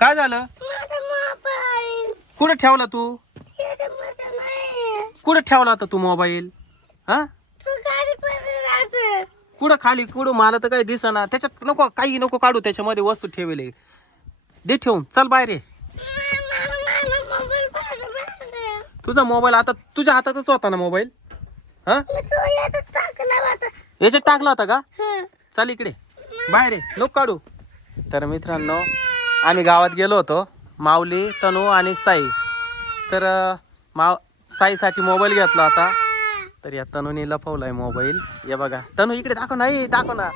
काय झालं? कुठं ठेवला तू? कुठं ठेवला होता तू मोबाईल? हा? कुठं खाली? कुठं? मला तर काही दिसना. त्याच्यात नको काही नको काढू. त्याच्यामध्ये वस्तू ठेवले दे ठेवून. चल बाहेर ये. तुझा मोबाईल आता तुझ्या हातातच होता ना मोबाईल? हा? याच्यात टाकला होता. का. चल इकडे. बाहेर नको काढू. तर मित्रांनो आम्ही गावात गेलो होतो. माऊली तनू आणि साई. तर माव साईसाठी मोबाईल घेतला होता. तर या तनूने लपवलाय मोबाईल. हे बघा. तनू इकडे दाखव नाही दाखव ना.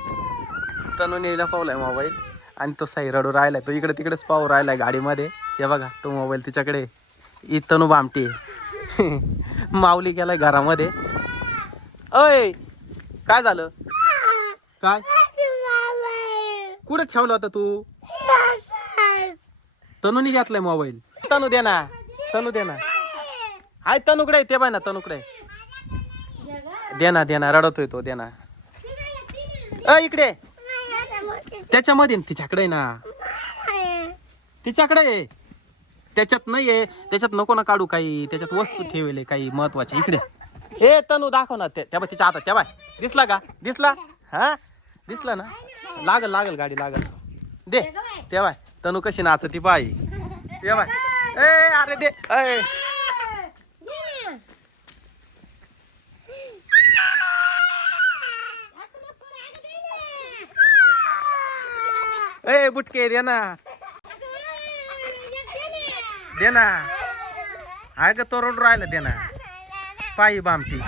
तनूने लपवलाय मोबाईल. आणि तो साई रडू राहिलाय. तो इकडे तिकडेच पाहू राहिलाय गाडीमध्ये. हे बघा तो मोबाईल तिच्याकडे. ही तनू बामटी. माऊली गेलाय घरामध्ये. अय काय झालं? काय? कुठे ठेवला होता तू. तनूने घेतलाय मोबाईल. तनु दे ना. तनु दे ना. हाय तनुकडे ते बाय ना तनुकडे दे ना दे ना. रडतोय तो दे ना. अ इकडे. त्याच्यामध्ये तिच्याकडे आहे ना. तिच्याकडे आहे. त्याच्यात नाही आहे. त्याच्यात नको ना काढू काही. त्याच्यात वस्तू ठेवले काही महत्त्वाचे. इकडे. ए तनू दाखव ना. त्या बाय तिच्या हातात. त्या बाय दिसला का? दिसला? हा? दिसला ना? लागल लागल गाडी लागल. दे. त्या बाय तनू कशी नाचती पाय बाय ए अरे दे. ए. ए बुटके दे ना. दे ना. आहे का तो रोड राहिला दे ना. पायी बामटी